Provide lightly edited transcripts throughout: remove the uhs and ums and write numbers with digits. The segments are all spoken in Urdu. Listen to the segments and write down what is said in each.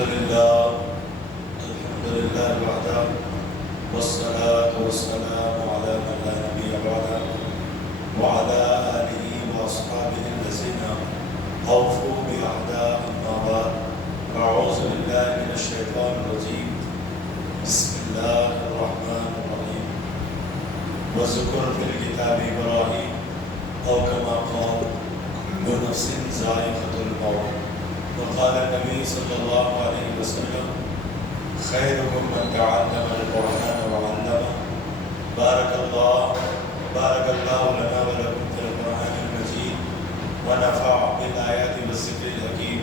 لله وحده والصلاة والسلام على من لا نبي بعده وعلى آله وأصحابه الذين أوفوا بعهده أما بعد أعوذ بالله من الشيطان الرجيم بسم الله الرحمن الرحيم واذكر في الكتاب إبراهيم أو كما قال كل نفس ذائقة الموت وقال النبي صلى الله عليه وسلم خيركم من تعلم القرآن وعلمه بارك الله لنا ولكم في القرآن المجيد ونفع بالآيات والذكر الحكيم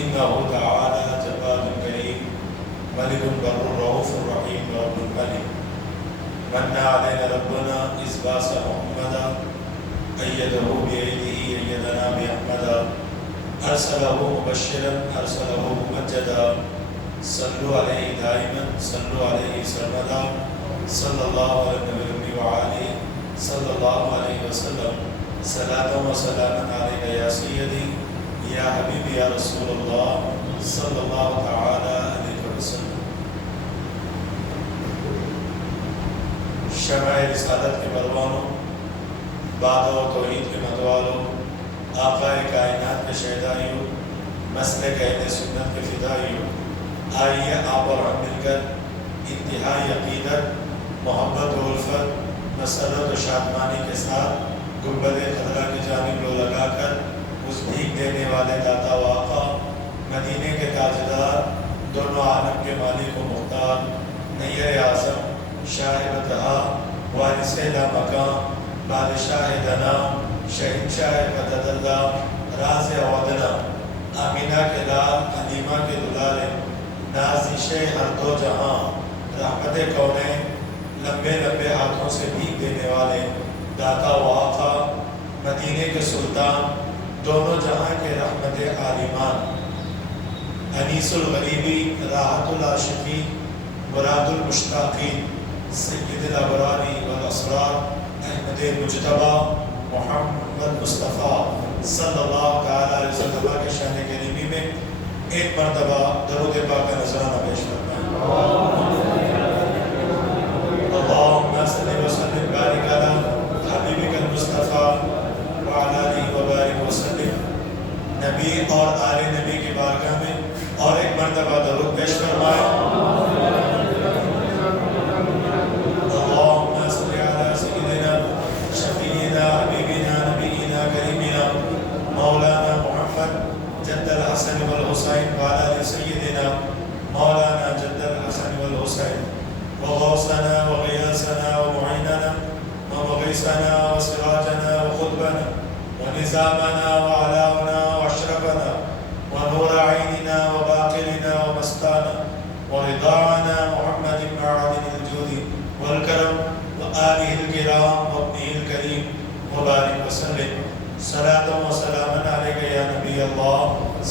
إنه تعالى جواد كريم ملك بر رؤوف رحيم رب الملك من علينا ربنا إذ بعث محمدا أيده بأيده أيدنا بأحمدا أرسله مبشرا أرسله ممجدا صلوا عليه دائما صلوا عليه سرمدا صلى الله على النبي وعليه صلى الله عليه وسلم صلاة وسلاما عليك يا سيدي يا حبيبي يا رسول الله صلى الله تعالى عليه وسلم. شمع رسالت کے پروانوں، بعد و توحید کے متوالوں، آقا کائنات کے شہدائیوں، مسلک اہل سنت کے فدائیوں، آئیے آپ اور ہم مل کر انتہائی عقیدت، محبت و الفت، مسرت و شادمانی کے ساتھ گنبد خضرا کی جانب رو لگا کر اس بھیک دینے والے داتا و آقا، مدینے کے تاجدار، دونوں عالم کے مالک و مختار، نیر اعظم، شاہ بطحا، وارث لامکان، بادشاہ دنا، شہنشاہ مدد اللہ، راز عودنا، آمینہ کے لال، حلیمہ کے دلالے، نازش ہر دو جہاں، رحمت کونین، لمبے لمبے ہاتھوں سے بھیک دینے والے داتا و آقا، مدینے کے سلطان، دونوں جہاں کے رحمت عالمان، انیس الغریبی، راحت العاشقین، مراد المشتاقین، سید الابراری والاسرار، احمد مجتبی محمد مصطفیٰ صلی اللہ تعالیٰ علیہ وسلم کے شان کریمی میں ایک مرتبہ درود پاک کا نذرانہ پیش کرنا ہے۔ اللہم صلی وسلم بارک علی حبیبک المصطفیٰ وعلی آلہ وبارک وسلم۔ نبی اور آل نبی کی بارگاہ میں اور ایک مرتبہ درود پیش فرمائے۔ اللہم صلی علی سیدنا شفیعنا حبیبنا نبینا کریمنا مولانا محمد جد الحسن والحسین وعلى آل سیدنا مولانا جد الحسن والحسین وغوثنا وغیاثنا ومعیننا ومغیثنا وسراجنا وقطبنا ونظامنا وعلاؤنا واشرفنا ونور عیننا وباقلنا ومستانا ورضاعنا محمد بن عالم الجود والکرم وآلہ الکرام وابنہ الکریم وبارک وسلم۔ صلاة و سلاما علیک یا نبی اللہ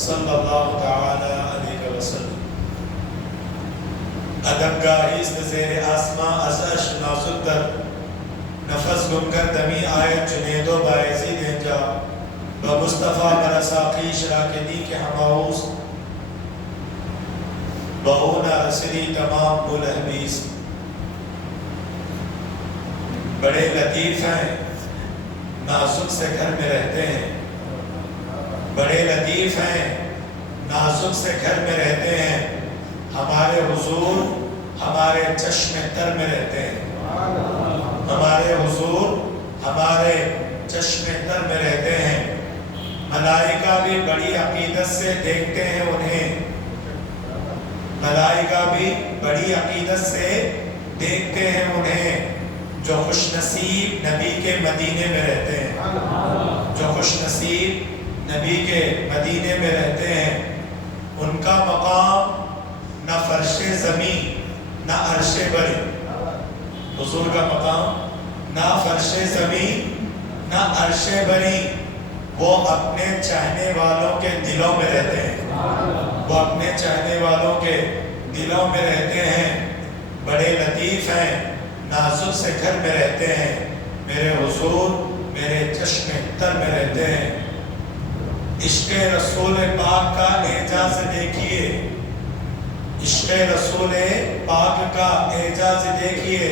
صلی اللہ تعالی علیہ وسلم۔ ادبگاہیست زیر آسمان از عرش نازک در نفس گم کر دمی آیت جنید و باعزی دینجا بمصطفیٰ برساقیش راکدی کے ہماؤس بہونا رسلی تمام بلحبیس۔ بڑے لطیف ہیں، نازک سے گھر میں رہتے ہیں، بڑے لطیف ہیں، نازک سے گھر میں رہتے ہیں، ہمارے حضور ہمارے چشم تر میں رہتے ہیں، ہمارے حضور ہمارے چشم تر میں رہتے ہیں۔ ملائکہ بھی بڑی عقیدت سے دیکھتے ہیں انہیں، ملائکہ بھی بڑی عقیدت سے دیکھتے ہیں انہیں، جو خوش نصیب نبی کے مدینے میں رہتے ہیں، جو خوش نصیب نبی کے مدینے میں رہتے ہیں۔ ان کا مقام نہ فرش زمین نہ عرش بری، حضور کا مقام نہ فرش زمین نہ عرش بری، وہ اپنے چاہنے والوں کے دلوں میں رہتے ہیں، وہ اپنے چاہنے والوں کے دلوں میں رہتے ہیں۔ بڑے لطیف ہیں، نازک سے گھر میں رہتے ہیں، میرے حضور میرے چشم تر میں رہتے ہیں۔ عشق رسول پاک کا اعجاز دیکھیے، عشق رسول پاک کا اعجاز دیکھیے،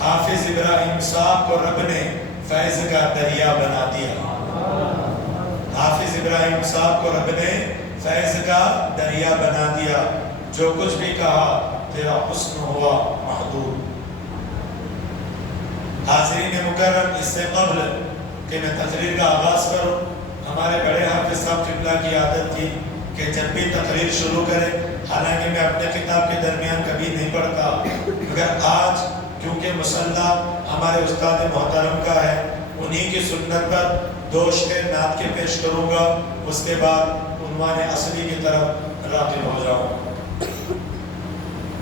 حافظ ابراہیم صاحب کو رب نے فیض کا دریا بنا دیا۔ حافظ ابراہیم صاحب کو رب نے فیض کا دریا بنا دیا۔ جو کچھ بھی کہا تیرا حسن ہوا محدود۔ حاضرین مکرم، اس سے قبل کہ میں تقریر کا آغاز کروں، ہمارے بڑے حافظ صاحب قبلہ کی عادت تھی کہ جب بھی تقریر شروع کرے، حالانکہ میں اپنے خطاب کے درمیان کبھی نہیں پڑھتا، مگر آج کیونکہ مصلح ہمارے استاد محترم کا ہے، انہی کی سنت پر 2 شعر نعت کے پیش کروں گا، اس کے بعد عنوان اصلی کی طرف راغب ہو جاؤں۔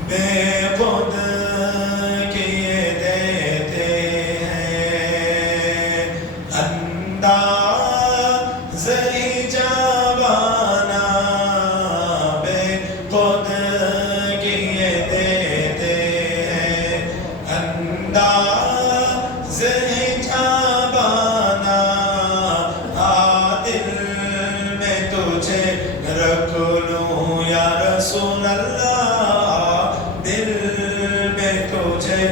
بے خود کیے دیتے ہیں انداز جوانہ، بے خود کیے دیتے ہیں انداز جوانہ، دل میں تجھے رکھ لوں یا رسول اللہ، دل میں تجھے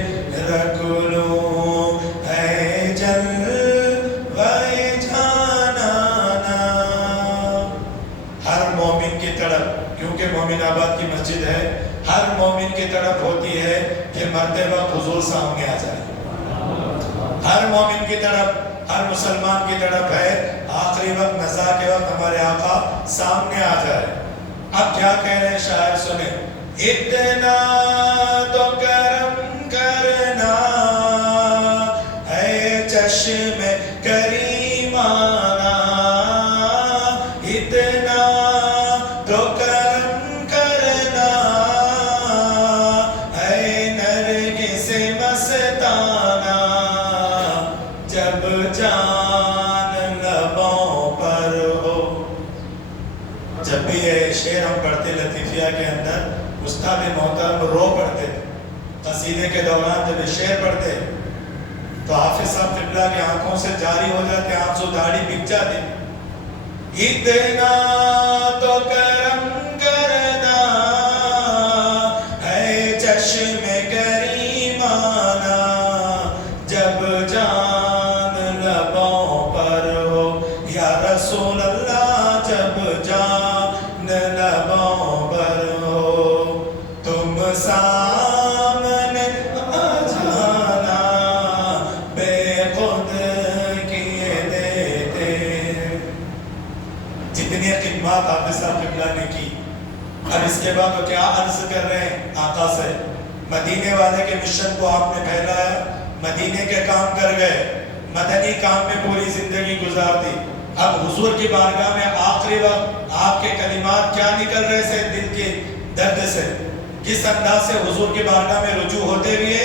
رکھ لوں اے جلوے جانانا۔ ہر مومن کی تڑپ، کیونکہ مومن آباد کی مسجد ہے، ہر مومن کی تڑپ ہوتی ہے کہ مرتے وقت حضور سامنے آ جائے۔ ہر مومن کی تڑپ، ہر مسلمان کی تڑپ ہے آخری وقت نزا کے وقت ہمارے آقا سامنے آ جائے۔ اب کیا کہہ رہے ہیں شاعر سنیں، اتنا تو کرم کرنا ہے چشم کریمانہ، اتنا تو کرم کرنا ہے نرگس مستانہ، جب جان لبوں پر ہو۔ جب بھی یہ شعر ہم پڑھتے لطیفیہ کے اندر، استاد محترم رو پڑھتے تھے۔ قصیدے کے دوران جب یہ شعر پڑھتے تو حافظ صاحب قبلہ کی آنکھوں سے جاری ہو جاتے، آنسو داڑھی بک جاتی۔ اتنا تو کرم کرنا ہے چشم کریمانہ، جب جان لبوں پر ہو یا رسول اللہ، جب جان لبوں پر ہو، تم سامنے آ جانا، بے خود کیے دیتے۔ جتنی خدمات حافظ صاحب قبلہ نے کی، اب اس کے بعد وہ کیا عرض کر رہے ہیں آقا سے۔ مدینے والے کے مشن کو آپ نے پھیلایا، مدینے کے کام کر گئے، مدنی کام میں پوری زندگی گزار دی۔ اب حضور کی بارگاہ میں آخری وقت آپ کے کلمات کیا نکل رہے سے دل کے درد سے، کس انداز سے حضور کی بارگاہ میں رجوع ہوتے ہوئے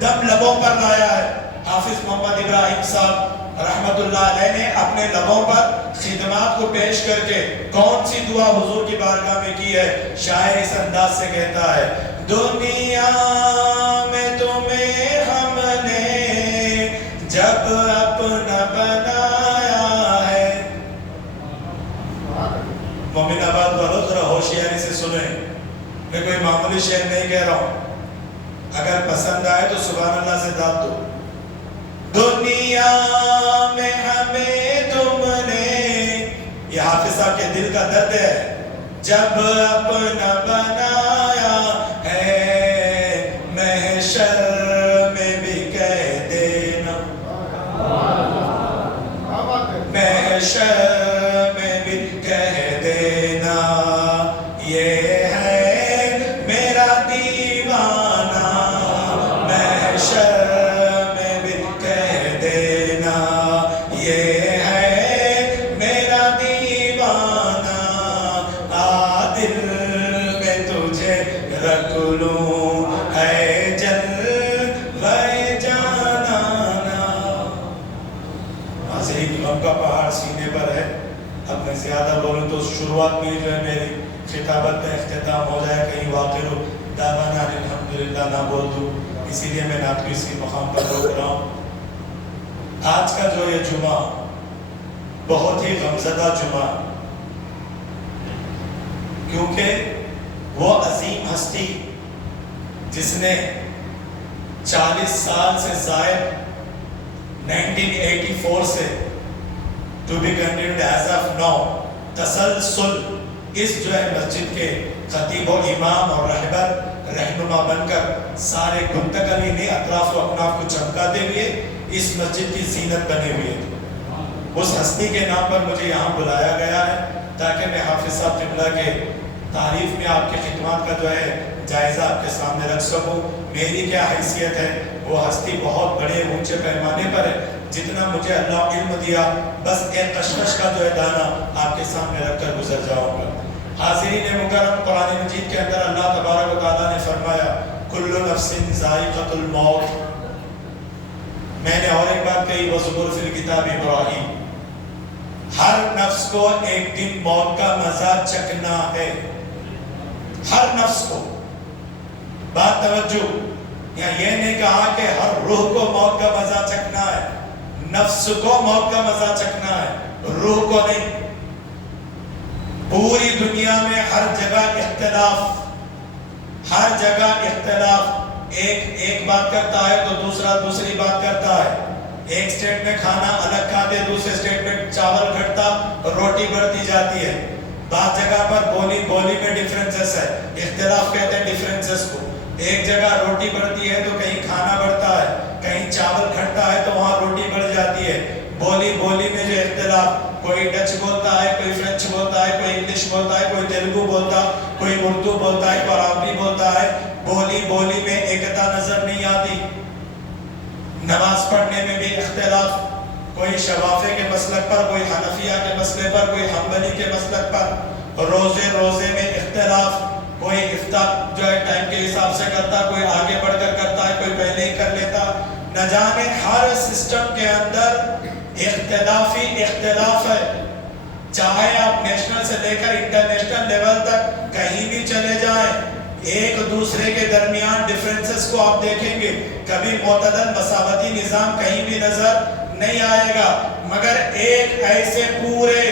دم لبوں پر لایا ہے۔ حافظ محمد ابراہیم صاحب رحمت اللہ علیہ نے اپنے لبوں پر خدمات کو پیش کر کے کون سی دعا حضور کی بارگاہ میں کی ہے؟ شاعر اس انداز سے کہتا ہے، دنیا میں تمہیں ہم نے جب اپنا بنایا ہے۔ مومن آباد والوں ذرا ہوشیاری سے سنیں، میں کوئی معمولی شعر نہیں کہہ رہا ہوں، اگر پسند آئے تو سبحان اللہ سے داد دو۔ دنیا میں ہمیں تم نے، یہ حافظ صاحب کے دل کا درد ہے، جب اپنا بنایا ہے، محشر میں بھی کہہ دینا، محشر میں بھی کہہ دینا، یہ ہے میرا دیوانہ، محشر میں بھی کہہ دینا، یہ ہے میرا دیوانہ، دل میں تجھے رکھ لوں اے جلوے جانانا۔ حاضرین، غم کا پہاڑ سینے پر ہے، اب میں زیادہ بولوں تو شروعات میں جو ہے میری خطابت میں اختتام ہو جائے، کہیں واقع دعوانا الحمدللہ نہ بول دوں، اسی لیے میں آپ کو اسی مقام پر روک رہا ہوں۔ آج کا جو یہ جمعہ بہت ہی غمزدہ جمعہ، کیونکہ وہ عظیم ہستی جس نے 40 سال سے زائد 1984 سے to be continued as of now تسلسل اس جو ہے مسجد کے خطیب و امام اور رہبر رہنما بن کر سارے گنتکلی اطراف و اکناف کو چمکاتے ہوئے اس مسجد کی زینت بنے ہوئے تھے. اس ہستی کے نام پر مجھے یہاں بلایا گیا ہے تاکہ میں حافظ صاحب قبلہ کے تعریف میں آپ کے خدمات کا جو ہے جائزہ آپ کے سامنے رکھ سکوں. میری کیا حیثیت ہے, وہ ہستی بہت بڑے اونچے پیمانے پر ہے. جتنا مجھے اللہ علم دیا بس ایک کشمش کا جو ہے دانہ آپ کے سامنے رکھ کر گزر جاؤں گا. حاضرین مکرم, قرآن مجید کے اندر اللہ تبارک و تعالیٰ نے فرمایا کل نفس ذائقۃ الموت. میں نے اور ایک بات کہی, وَذْكُرْ فِي الْكِتَابِ ابراہیم, ہر نفس کو ایک دن موت کا مزہ چکھنا ہے. ہر نفس کو. بات توجہ, یہ نہیں کہا کہ ہر روح کو موت کا مزہ چکھنا ہے, نفس کو موت کا مزہ چکھنا ہے, روح کو نہیں. پوری دنیا میں ہر جگہ اختلاف, ہر جگہ اختلاف. ایک بات کرتا ہے تو دوسرا دوسری بات کرتا ہے. ایک سٹیٹ میں کھانا الگ کھاتے, دوسرے سٹیٹ میں چاول گھٹتا, روٹی بڑھتی جاتی ہے. بعض جگہ پر بولی میں ڈیفرنسز ہے, اختلاف کہتے ہیں ڈیفرنسز کو. ایک جگہ روٹی بڑھتی ہے تو کہیں کھانا بڑھتا ہے, کہیں چاول گھٹتا ہے تو وہاں روٹی بڑھ جاتی ہے. بولی میں جو اختلاف, کوئی ڈچ بولتا ہے, کوئی فرینچ بولتا ہے, کوئی انگلش بولتا ہے, کوئی تیلگو بولتا, کوئی اردو بولتا ہے, کوئی عربی بولتا ہے. بولی میں ایکتا نظر نہیں آتی. نماز پڑھنے میں بھی اختلاف, کوئی شوافے کے مسلک پر, کوئی حنفیہ کے مسئلے پر, کوئی حنبلی کے مسلک پر. روزے میں اختلاف, کوئی افطار جو ہے ٹائم کے حساب سے کرتا, کوئی آگے بڑھ کر کرتا ہے, کوئی پہلے ہی کر لیتا. نہ جانے ہر سسٹم کے اندر اختلافی اختلاف ہے. چاہے آپ نیشنل سے لے کر انٹرنیشنل لیول تک کہیں بھی چلے جائیں, ایک دوسرے کے درمیان ڈیفرنسز کو آپ دیکھیں گے. کبھی معتدل مساواتی نظام کہیں بھی نظر نہیں آئے گا, مگر ایک ایسے پورے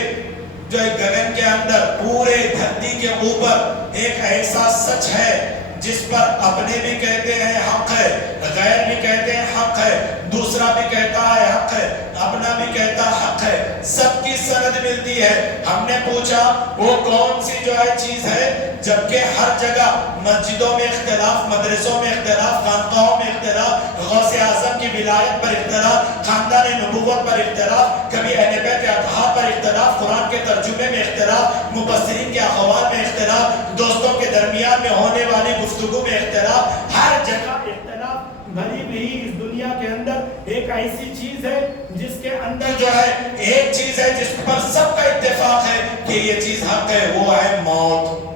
جو گگن کے اندر, پورے دھرتی کے اوپر ایک ایسا سچ ہے جس پر اپنے بھی کہتے ہیں حق ہے, غیر بھی کہتے ہیں حق ہے, دوسرا بھی کہتا ہے حق ہے, اپنا بھی کہتا حق ہے, سب کی سند ملتی ہے. ہم نے پوچھا وہ کون سی جو ہے چیز ہے, جبکہ ہر جگہ مسجدوں میں اختلاف, مدرسوں میں اختلاف, خانقاہوں میں اختلاف, غوث اعظم کی ولایت پر اختلاف, خاندان نبوت پر اختلاف, کبھی اہل بیت اطہار پر اختلاف, قرآن کے ترجمے میں اختلاف, مفسرین کے اقوال میں اختلاف, دوستوں کے درمیان میں ہونے والی گفتگو میں اختلاف, ہر جگہ اختلاف. بھلی بھی اس دنیا کے اندر ایک ایسی چیز ہے جس کے اندر جو ہے ایک چیز ہے جس پر سب کا اتفاق ہے کہ یہ چیز حق ہے, وہ ہے موت.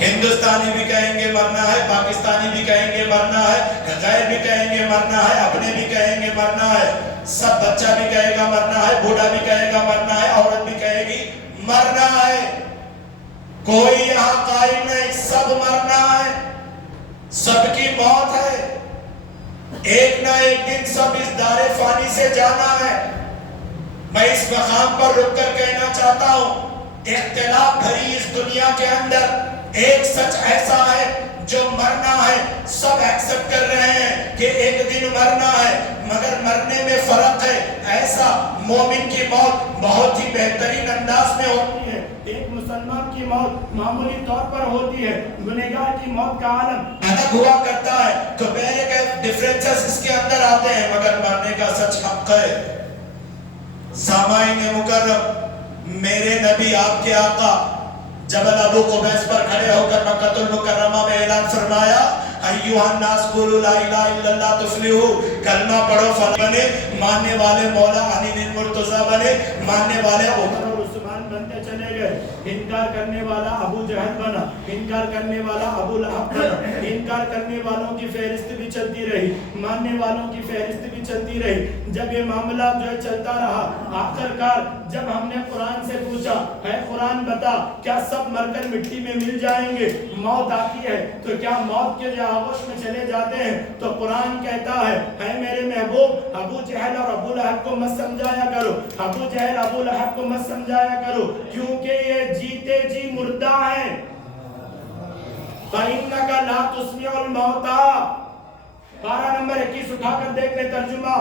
ہندوستانی بھی کہیں گے مرنا ہے, پاکستانی بھی کہیں گے مرنا ہے, غیر بھی کہیں گے مرنا ہے, اپنے بھی کہیں گے مرنا ہے, سب بچہ بھی کہے گا مرنا ہے, بوڑھا بھی کہے گا مرنا ہے, عورت بھی کہے گی مرنا ہے. کوئی یہاں قائم نہیں, سب مرنا ہے, سب کی موت ہے. ایک نہ ایک دن سب اس دار فانی سے جانا ہے. میں اس مقام پر رک کر کہنا چاہتا ہوں, اختلاف بھری اس دنیا کے اندر ایک سچ ایسا ہے جو مرنا ہے, سب ایکسپٹ کر رہے ہیں کہ ایک دن مرنا ہے, مگر مرنے میں فرق ہے. ایسا مومن کی موت بہت ہی بہترین انداز میں ہوتی ہے, ایک مسلمان کی موت معمولی طور پر ہوتی ہے, گنہگار کی موت کا عالم الگ ہوا کرتا ہے. تو پہلے کے ڈیفرنسز اس کے اندر آتے ہیں, مگر مرنے کا سچ حق ہے. سامعین مکرم, میرے نبی آپ کے آقا جبل ابو قبیس پر کھڑے ہو کر مکہ المکرمہ میں اعلان فرمایا, ایھا الناس قولوا لا الہ الا اللہ تفلحوا, کلمہ پڑھو فلاح بنے. ماننے والے مولا علی بن مرتضیٰ بنے, ماننے والے عمر اور عثمان بنتے چلے گئے. انکار کرنے والا ابو جہل بنا, انکار کرنے والا ابو لہب بنا, انکار کرنے والوں کی فہرست بھی چلتی رہی, ماننے والوں کی فہرست بھی چلتی رہی. جب یہ معاملہ جو ہے چلتا رہا, آخرکار جب ہم نے قرآن سے پوچھا, اے قرآن بتا کیا سب مر کر مٹی میں مل جائیں گے, موت آتی ہے تو کیا موت کے جو آغوش میں چلے جاتے ہیں؟ تو قرآن کہتا ہے, اے میرے محبوب, ابو جہل اور ابو لہب کو مت سمجھایا کرو, ابو جہل ابو لہب کو مت سمجھایا کرو, کیونکہ کہ یہ جیتے جی مردہ ہیں۔ فَإِنَّكَ لَا تُسْمِعُ الْمَوْتَى، پارہ نمبر 21 اٹھا کر دیکھ لیں ترجمہ،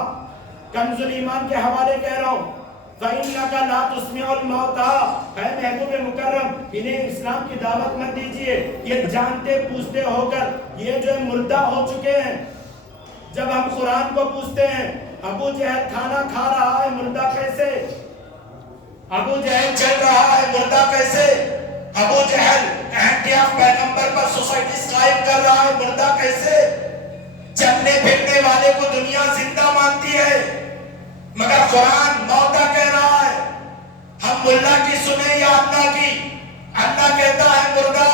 کنز الایمان کے حوالے کہہ رہا ہوں۔ فَإِنَّكَ لَا تُسْمِعُ الْمَوْتَى، اے محبوب مکرم انہیں اسلام کی دعوت مت دیجئے، یہ جانتے پوچھتے ہو کر یہ جو مردہ ہو چکے ہیں۔ جب ہم قرآن کو پوچھتے ہیں ابو جہل کھانا کھا رہا ہے مردہ کیسے، ابو جہل چل رہا ہے مردہ کیسے، ابو جہل اینٹی آف پیغمبر پر سوسائٹیز قائم کر رہا ہے مردہ کیسے، چلنے پھرنے والے کو دنیا زندہ مانتی ہے مگر قرآن موتا کہہ رہا ہے۔ ہم ملا کی سنیں یا اللہ کی؟ اللہ کہتا ہے مردہ،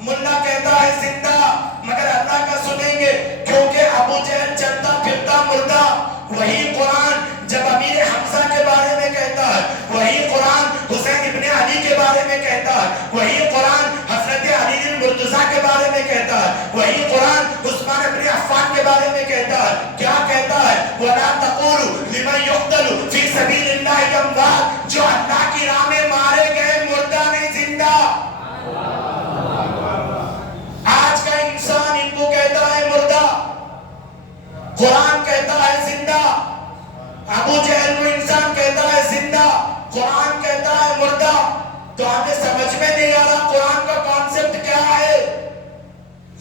ملا کہتا ہے زندہ، مگر اللہ کا سنیں گے کیونکہ ابو جہل چلتا پھرتا مردہ۔ وہی قرآن جب امیر حمزہ کے بارے میں کہتا ہے، وہی قرآن حسین ابن علی کے بارے میں کہتا ہے، وہی قرآن حضرت علی المرتضیٰ کے بارے میں کہتا ہے، وہی قرآن عثمان ابن عفان کے بارے میں کہتا ہے۔ کیا کہتا ہے؟ وَلَا تَقُولُوا لِمَنْ يُقْتَلُ فِي سَبِيلِ اللَّهِ أَمْوَاتٌ، جو اللہ کی راہ میں مارے گئے مردہ نہیں زندہ۔ آج کا انسان ان کو کہتا ہے مردہ، قرآن کہتا ہے زندہ۔ ابو جہل کو انسان کہتا ہے زندہ، قرآن کہتا ہے مردہ۔ تو ہمیں سمجھ میں نہیں آ رہا قرآن کا کانسیپٹ کیا ہے؟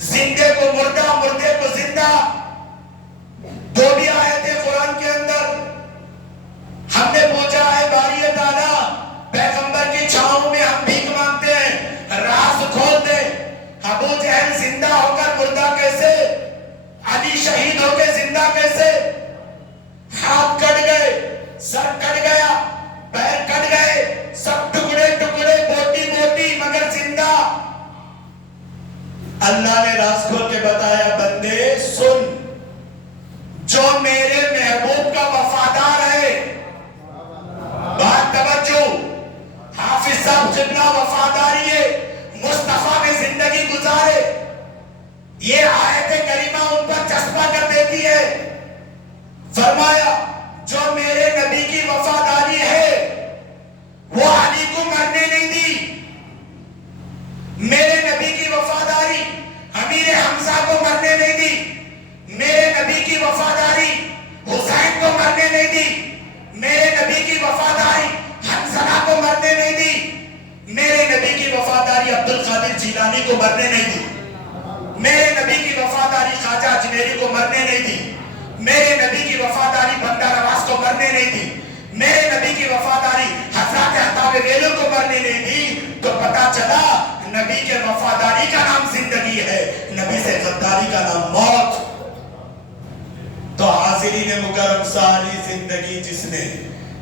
زندے کو مردہ، مردے کو زندہ، دو بھی آیتیں قرآن کے اندر۔ ہم نے پوچھا ہے باری تعالیٰ پیغمبر کی چھاؤں میں ہم بھیک مانگتے ہیں، راز کھول دے۔ ابو جہل زندہ ہو کر مردہ کیسے؟ علی شہید ہو کے زندہ کیسے؟ ہاتھ کٹ گئے، سر کٹ گیا، پیر کٹ گئے، سب ٹکڑے ٹکڑے، بوٹی بوٹی، مگر زندہ۔ اللہ نے راز کھول کے بتایا بندے سن، جو میرے محبوب کا وفادار ہے، بات توجہ، حافظ صاحب قبلہ وفاداری ہے، مصطفیٰ میں زندگی گزارے، یہ آیت کریمہ ان پر جذبہ کر دیتی ہے۔ فرمایا جو میرے نبی کی وفاداری ہے وہ علی کو مرنے نہیں دی، میرے نبی کی وفاداری امیر حمزہ کو مرنے نہیں دی، میرے نبی کی وفاداری حسین کو مرنے نہیں دی، میرے نبی کی وفاداری حنظلہ کو مرنے نہیں دی، میرے نبی کی وفاداری عبد القادر جیلانی کو مرنے نہیں دی، میرے نبی کی وفاداری خواجہ اجمیری کو مرنے نہیں دی، میرے نبی کی وفاداری بندہ نواز کو مرنے نہیں دی، میرے نبی کی وفاداری حضرت احتاب ویلو کو مرنے نہیں دی۔ تو پتا چلا نبی کے وفاداری کا نام زندگی ہے، نبی سے غداری کا نام موت۔ تو حاضرین مکرم ساری زندگی جس نے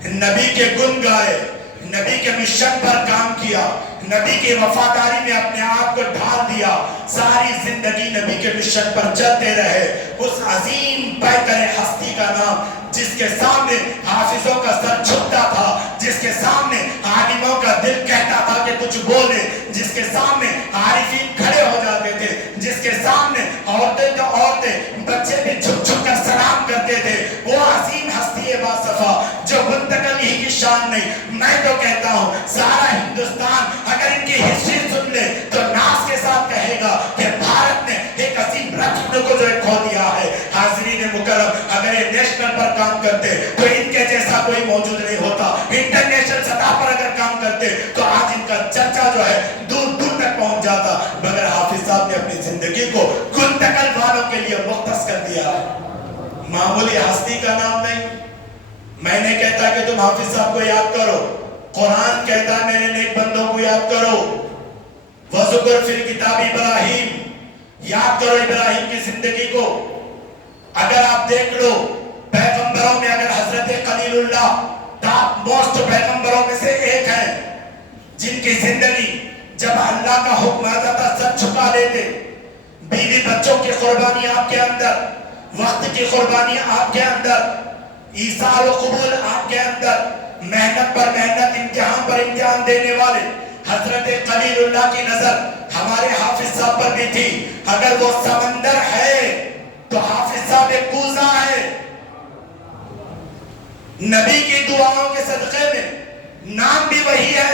نبی کے گن گائے، نبی کے مشن پر کام کیا، نبی کی وفاداری میں اپنے آپ کو ڈھال دیا، ساری زندگی نبی کے مشن پر چلتے رہے، اس عظیم پیکر ہستی کا نام جس کے سامنے حافظوں کا سر جھکتا تھا، جس کے سامنے عالموں کا دل کہتا تھا کہ کچھ بولے، جس کے سامنے عارفین کھڑے ہو جاتے تھے، جس کے سامنے عورتیں تو عورتیں بچے بھی جھک جھک کر سلام کرتے تھے، وہ عظیم ہستی باصفا جو منتقل ہی کی شان نہیں۔ میں تو کہتا ہوں سارا ہندوستان اگر ان کی ہسٹری سن لے تو ناز کے ساتھ کہے گا کہ بھارت نے ایک عظیم رتن کو جو کھو دیا ہے۔ حاضرین مکرم اگر یہ نیشنل پر کام کرتے تو ان کے جیسا کوئی موجود نہیں ہوتا، انٹرنیشنل سطح پر اگر کام کرتے تو آج ان کا چرچا جو ہے دور دور تک پہنچ جاتا، مگر حافظ صاحب نے اپنی زندگی کو گنتقل والوں کے لیے مختص کر دیا ہے، معمولی ہستی کا نام نہیں۔ میں نے کہتا کہ تم حافظ صاحب کو یاد کرو، قرآن کہتا ہے میرے نیک بندوں کو یاد کرو، وَذُكُرْ فِي الْكِتَابِ ابراہیم، یاد کرو ابراہیم کی زندگی کو۔ اگر آپ دیکھ لو پیغمبروں میں اگر حضرت خلیل اللہ ٹاپ موسٹ پیغمبروں میں سے ایک ہے، جن کی زندگی جب اللہ کا حکم آتا تھا سر چھپا لیتے، بیوی بچوں کی قربانی آپ کے اندر، وقت کی قربانی آپ کے اندر، ایثار و قبول آپ کے اندر، محنت پر محنت، امتحان پر امتحان دینے والے حضرت خلیل اللہ کی نظر ہمارے حافظ صاحب پر بھی تھی۔ اگر وہ سمندر ہے تو حافظ صاحب ایک کوزہ ہے۔ نبی کی دعاؤں کے صدقے میں نام بھی وہی ہے،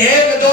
1-2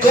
2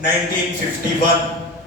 1951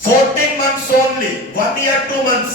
14 months only, 1 year 2 months,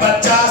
50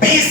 20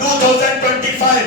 2025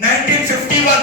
1951,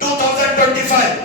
2025,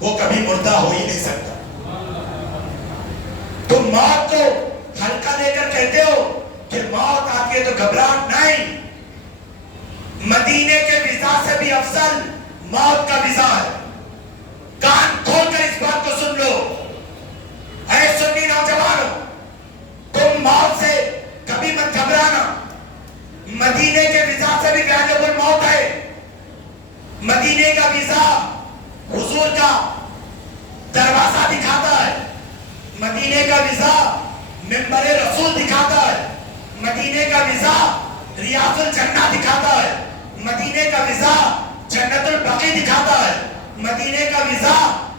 وہ کبھی مردہ ہو ہی نہیں سکتا. تم موت کو ہلکا لے کر کہتے ہو کہ موت آتی ہے تو گھبراہٹ نہیں. مدینے کے ویزا سے بھی افضل موت کا ویزا ہے. کان کھول کر اس بات کو سن لو. اے سنی نوجوانوں، تم موت سے کبھی مت گھبرانا. مدینے کے ویزا سے بھی ویلیبل موت ہے. مدینے کا ویزا حضور کا دروازہ دکھاتا ہے. مدینے کا ویزا منبر رسول دکھاتا ہے. مدینے کا ویزا ریاض الجنہ دکھاتا ہے. مدینے کا ویزا جنت البقیع دکھاتا ہے. مدینے کا ویزا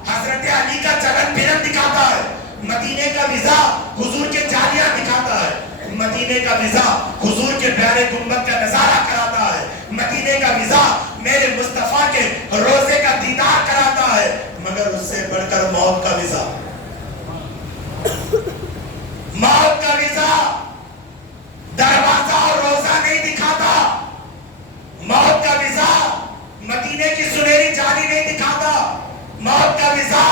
حضرت علی کا چلن پھرن دکھاتا ہے. مدینے کا ویزا حضور کے جالیاں دکھاتا ہے. مدینے کا ویزا حضور کے پیارے گنبد کا نظارہ کراتا ہے. مدینے کا ویزا میرے مصطفیٰ کے روزے کا دیدار کراتا ہے. مگر اس سے بڑھ کر موت کا ویزا، موت کا ویزا دروازہ اور روزہ نہیں دکھاتا. موت کا ویزا مدینے کی سنہری جالی نہیں دکھاتا. موت کا ویزا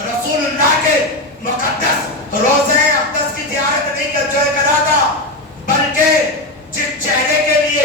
رسول اللہ کے مقدس روزہ اقدس کی زیارت نہیں کراتا، بلکہ جس چہرے کے لیے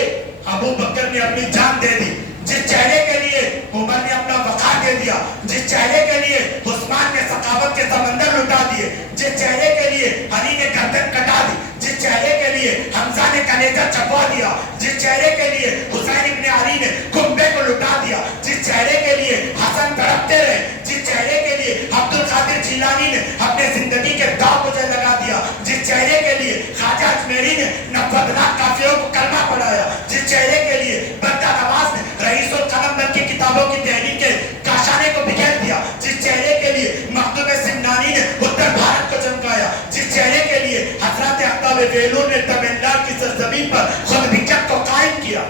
ابو بکر نے اپنی جان دے دی، جس چہرے کے لیے عمر نے اپنا وقار دے دیا، جس چہرے کے لیے عثمان نے سخاوت کے سمندر لٹا دیے، جس چہرے کے لیے علی نے گردن کٹا دی، جس چہرے کے لیے حمزہ نے کلیجہ چبا دیا، جس چہرے کے لیے حسین ابن علی نے کنبے کو لٹا دیا، جس چہرے کے لیے حسن تڑپتے رہے، جس چہرے کے لیے عبد القادر جیلانی نے اپنے زندگی کے داغ کو لگا دیا، جس چہرے کے لیے خواجہ اجمیری نے نفدناک کافروں کو کلمہ پڑھایا، جس چہرے کے لیے بندہ نواز نے رئیس القلم بن کی کتابوں کی تحریر کے کاشانے کو بکھیر دیا، جس چہرے کے لیے مخدوم سمنانی نے اتر بھارت کو چمکایا، جس چہرے کے لیے حضرت اقتاب ویلور نے تمل ناڈو کی سرزمین پر خود بکت کو قائم کیا.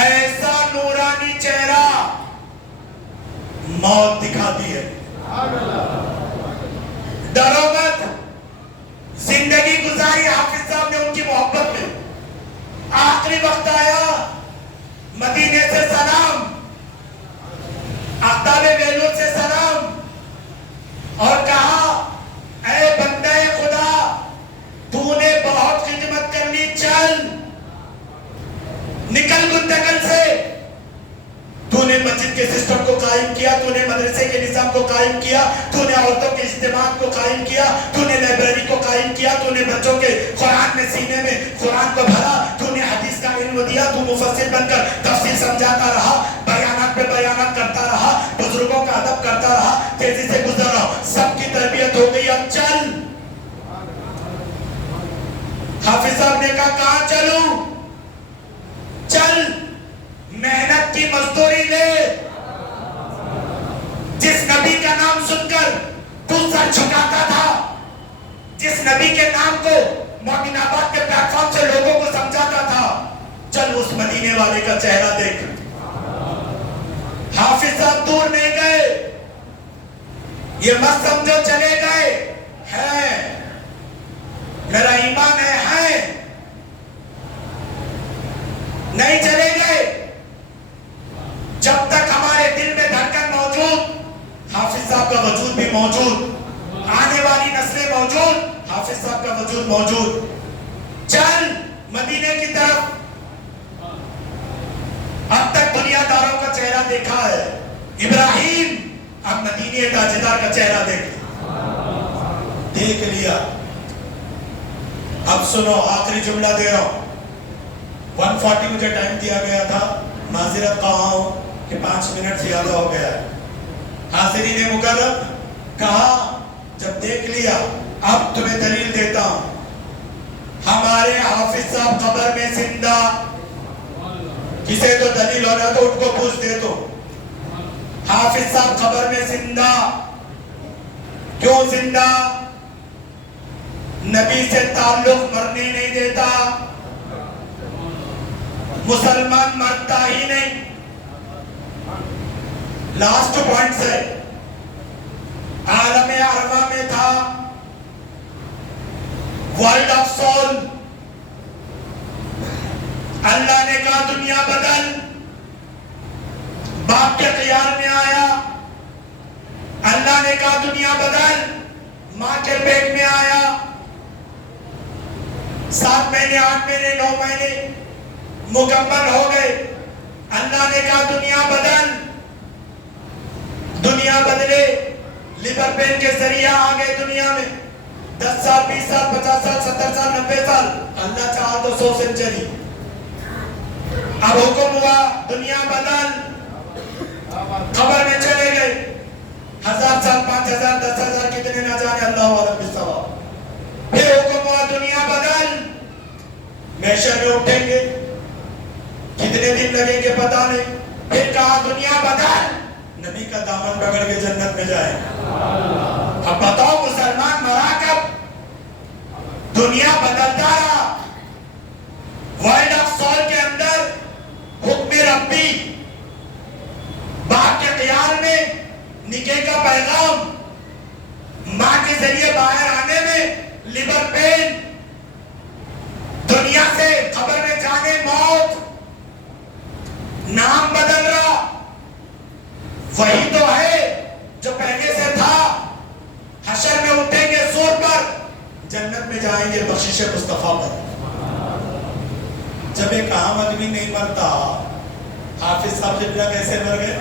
ایسا نورانی چہرہ موت دکھاتی ہے. ڈرو مت. زندگی گزاری حافظ صاحب نے ان کی محبت میں. آخری وقت آیا، مدینے سے سلام، اقتاب ویلور سے سلام، اور کہا اے بندہ خدا، تو نے بہت خدمت کرنی، چل نکل گندگل سے. تو نے مسجد کے سسٹم کو قائم کیا، تو نے مدرسے کے نظام کو قائم کیا، تو نے عورتوں کے اجتماع کو قائم کیا، تو نے لائبریری کو قائم کیا، تو نے بچوں کے قرآن میں سینے میں قرآن کو بھرا، تو نے حدیث کا علم دیا، تو مفسر بن کر تفسیر سمجھاتا رہا، بیانات پہ بیانات کرتا رہا، بزرگوں کا ادب کرتا رہا، تیزی سے گزر رہا، سب کی تربیت ہو گئی. اب چل. حافظ صاحب نے کہا کہاں چلوں؟ چل محنت کی مزدوری لے. جس نبی کا نام سن کر تو سر جھکاتا تھا، جس نبی کے نام کو مومن آباد کے پلیٹ فارم سے لوگوں کو سمجھاتا تھا، چل اس مدینے والے کا چہرہ دیکھ. حافظ صاحب دور نہیں گئے. یہ مت سمجھو چلے گئے، ہے میرا ایمان ہے نہیں چلے گئے. جب تک ہمارے دل میں دھڑکن موجود، حافظ صاحب کا وجود بھی موجود، آنے والی نسلیں موجود، حافظ صاحب کا وجود موجود. چل مدینے کی طرف. اب تک بنیاداروں کا چہرہ دیکھا ہے، ابراہیم، اب مدینے تاجدار کا چہرہ دیکھ لیا. اب سنو، آخری جملہ دے رہا ہوں. 140 مجھے ٹائم دیا گیا تھا، معذرت خواہ ہوں کہ 5 منٹ زیادہ ہو گیا ہے. حاضرین مکرم، کہا جب دیکھ لیا اب تمہیں دلیل دیتا ہوں. ہمارے حافظ صاحب قبر میں زندہ. کسے تو دلیل ہونا تو ان کو پوچھ دے. تو حافظ صاحب قبر میں زندہ. کیوں زندہ؟ نبی سے تعلق مرنے نہیں دیتا. مسلمان مرتا ہی نہیں. لاسٹ پوائنٹ ہے، عالم ارواح میں تھا، ورلڈ آف سول. اللہ نے کہا دنیا بدل. باپ کے خیال میں آیا اللہ نے کہا دنیا بدل، ماں کے پیٹ میں آیا، 7 مہینے 8 مہینے 9 مہینے مکمل ہو گئے، اللہ نے کہا دنیا بدل، دنیا بدلے، لیبر پین کے ذریعہ آ گئے دنیا میں، 10 سال 20 سال 50 سال 70 سال 90 سال، اللہ چاہا تو 100 سنچری۔ اب حکم ہوا دنیا بدل، خبر میں چلے گئے، 1000 سال 5000 10,000 کتنے نہ جانے، اللہ عالم بالثواب۔ پھر حکم ہوا دنیا بدل، محشر میں اٹھیں گے، کتنے دن لگیں گے پتہ نہیں، پھر کہا دنیا بدل، نبی کا دامن پکڑ کے جنت میں جائیں۔ اب بتاؤ مسلمان مرا کب؟ دنیا بدلتا رہا، ورلڈ آف سول کے اندر حکم ربی، باپ کے خیال میں نکاح کا پیغام، ماں کے ذریعے باہر آنے میں لیبر پین، دنیا سے خبر میں جانے موت، نام بدل رہا، وہی تو ہے جو پہلے سے تھا، حشر میں اٹھیں گے سور پر، جنت میں جائیں گے بخشش مصطفیٰ پر۔ جب ایک عام آدمی نہیں مرتا، حافظ صاحب قبلہ کیسے مر گئے؟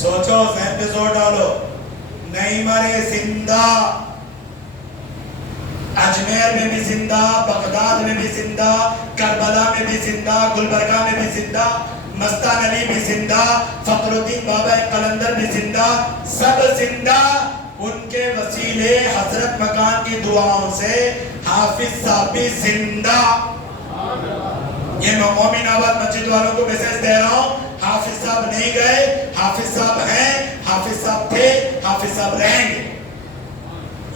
سوچو، ذہن پہ زور ڈالو، نہیں مرے، زندہ، اجمیر میں بھی زندہ، بغداد میں بھی زندہ، کربلا میں بھی زندہ، گلبرگہ میں بھی زندہ، مستان علی بھی زندہ، فخر الدین بابا قلندر بھی زندہ، سب زندہ، ان کے وسیلے حضرت مکان کی دعاؤں سے حافظ صاحب بھی زندہ۔ یہ میں مومن آباد مسجد والوں کو میسج دے رہا ہوں، حافظ صاحب نہیں گئے، حافظ صاحب ہیں، حافظ صاحب تھے، حافظ صاحب رہیں گے،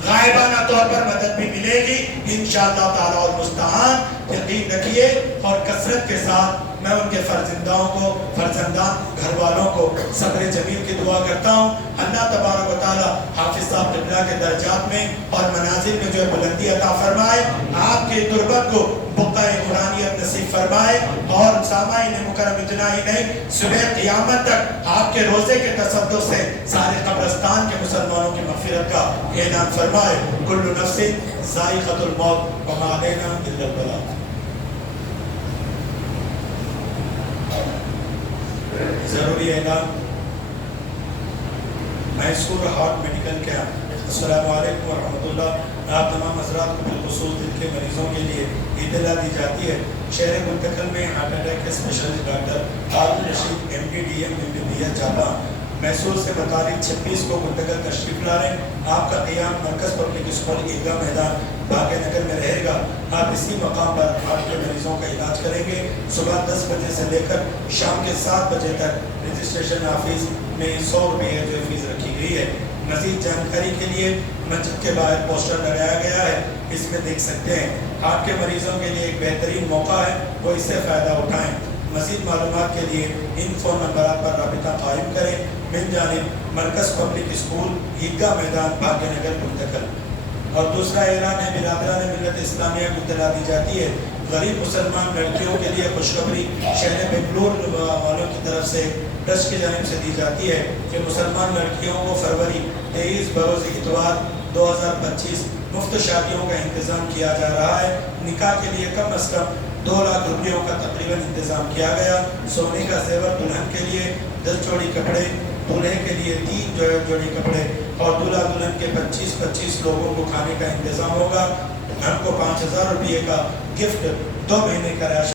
غائبانہ طور پر مدد بھی ملے گی انشاءاللہ تعالی المستعان۔ یقین رکھیے، اور کثرت کے ساتھ میں ان کے فرزندان گھر والوں کو صبر جمیل کی دعا کرتا ہوں۔ اللہ تبارک و تعالی حافظ صاحب قبلہ کے درجات میں اور منازل میں جو بلندی عطا فرمائے، آپ کی تربت کو بقعہ قرآنیت نصیب فرمائے، اور سامعین مکرم اتنا ہی نہیں، صبح قیامت تک آپ کے روزے کے تصدق سے سارے قبرستان کے مسلمانوں کی مغفرت کا اعلان فرمائے۔ کل نفس ذائقۃ الموت وما علینا الا البلاغ۔ ضروری اعلان، میسور ہارٹ میڈیکل کیمپ۔ السلام علیکم ورحمۃ اللہ۔ آپ تمام حضرات کو بالخصوص دل کے مریضوں کے لیے اطلاع دی جاتی ہے، شہر منتقل میں ہارٹ اٹیک کے specialist doctor Haroon Rashid MD/DM MBBS جاپا میسور سے بتاریخ 26 کو منتقل تشریف لا رہے ہیں۔ آپ کا قیام مرکز پبلک اسکول عیدگاہ میدان بھاگیہ نگر میں رہے گا۔ آپ اسی مقام پر ہارٹ کے مریضوں کا علاج کریں گے۔ صبح 10 بجے سے لے کر شام کے 7 بجے تک رجسٹریشن آفس میں 100 روپے جو فیس رکھی گئی ہے۔ مزید جانکاری کے لیے مسجد کے باہر پوسٹر لگایا گیا ہے، اس میں دیکھ سکتے ہیں۔ ہارٹ کے مریضوں کے لیے ایک بہترین موقع ہے، وہ اس سے فائدہ اٹھائیں۔ مزید معلومات کے لیے ان فون نمبرات پر رابطہ قائم کریں۔ من جانب مرکز پبلک اسکول عیدگاہ میدان بھاگیہ نگر منتقل۔ اور دوسرا اعلان ہے، برادران ملت اسلامیہ کو اطلاع دی جاتی ہے، غریب مسلمان لڑکیوں کے لیے خوشخبری شہر بنگلور والوں کی طرف سے ٹرسٹ کی جانب سے دی جاتی ہے کہ مسلمان لڑکیوں کو فروری 23 بروز اتوار 2025 مفت شادیوں کا انتظام کیا جا رہا ہے۔ نکاح کے لیے کم از کم 2 لاکھ روپیوں کا تقریباً انتظام کیا گیا۔ سونے کا زیور، دلہن کے لیے 10 جوڑی کپڑے، دولہے کے لیے 3 جوڑی کپڑے، اور دولہا دلہن کے 25 لوگوں کو کھانے کا انتظام ہوگا۔ ہم کو 5000 روپے کا گفٹ 2 مہینے کا